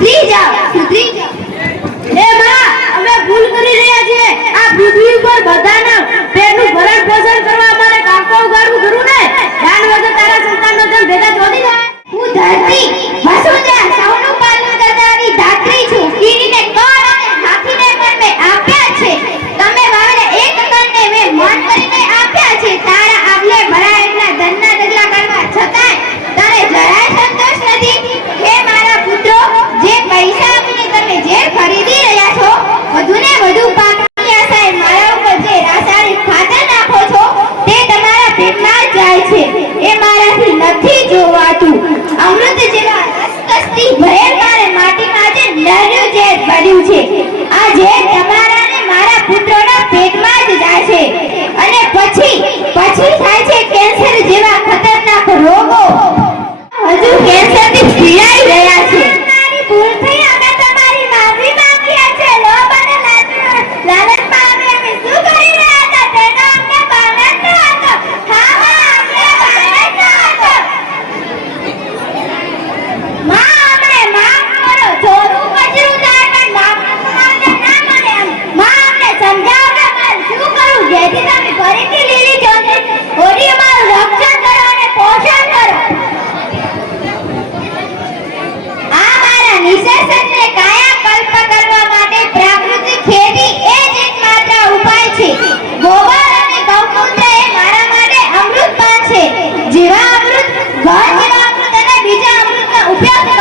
please Happy